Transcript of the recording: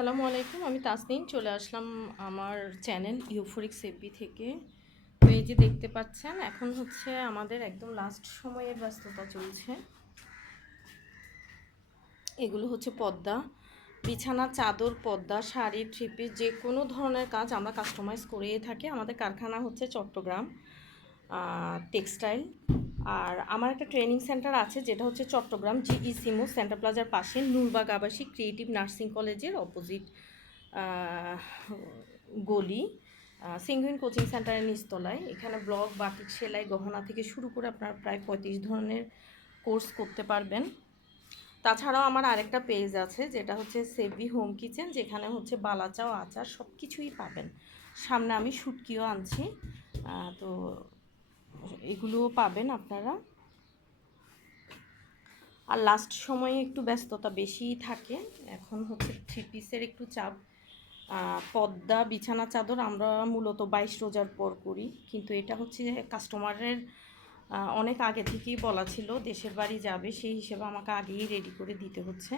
আসসালামু আলাইকুম, আমি তাসনিম। চলে আসলাম আমার চ্যানেল ইউফোরিক সেপি থেকে। তো এই যে দেখতে পাচ্ছেন, এখন হচ্ছে আমাদের একদম লাস্ট সময়ের ব্যস্ততা চলছে। এগুলো হচ্ছে পদ্মা। বিছানা, চাদর, পদ্মা, শাড়ি ট্রিপি যে কোনো ধরনের কাজ আমরা কাস্টমাইজ করিয়ে থাকি। আমাদের কারখানা হচ্ছে চট্টগ্রাম টেক্সটাইল আর আমার একটা ট্রেনিং সেন্টার আছে, যেটা হচ্ছে চট্টগ্রাম জিই সিমো সেন্টার প্লাজার পাশে, নুরবাগ আবাসিক ক্রিয়েটিভ নার্সিং কলেজের অপোজিট গলি। সিঙ্গুইন কোচিং সেন্টারের নিচতলায়। এখানে ব্লগ বাটিক সেলাই, গহনা থেকে শুরু করে আপনার প্রায় পঁয়ত্রিশ ধরনের কোর্স করতে পারবেন। তাছাড়াও আমার আরেকটা পেজ আছে, যেটা হচ্ছে সেভি হোম কিচেন যেখানে হচ্ছে বালাচাও, আচার সব কিছুই পাবেন। সামনে আমি শুটকিও আনছি। তো এগুলোও পাবেন আপনারা। আর লাস্ট সময়ে একটু ব্যস্ততা বেশিই থাকে। এখন হচ্ছে থ্রি পিসের একটু চাপ। পদ্মা, বিছানা, চাদর আমরা মূলত বাইশ রোজার পর করি। কিন্তু এটা হচ্ছে কাস্টমারের অনেক আগে থেকেই বলা ছিল, দেশের বাড়ি যাবে, সেই হিসেবে আমাকে আগেই রেডি করে দিতে হচ্ছে।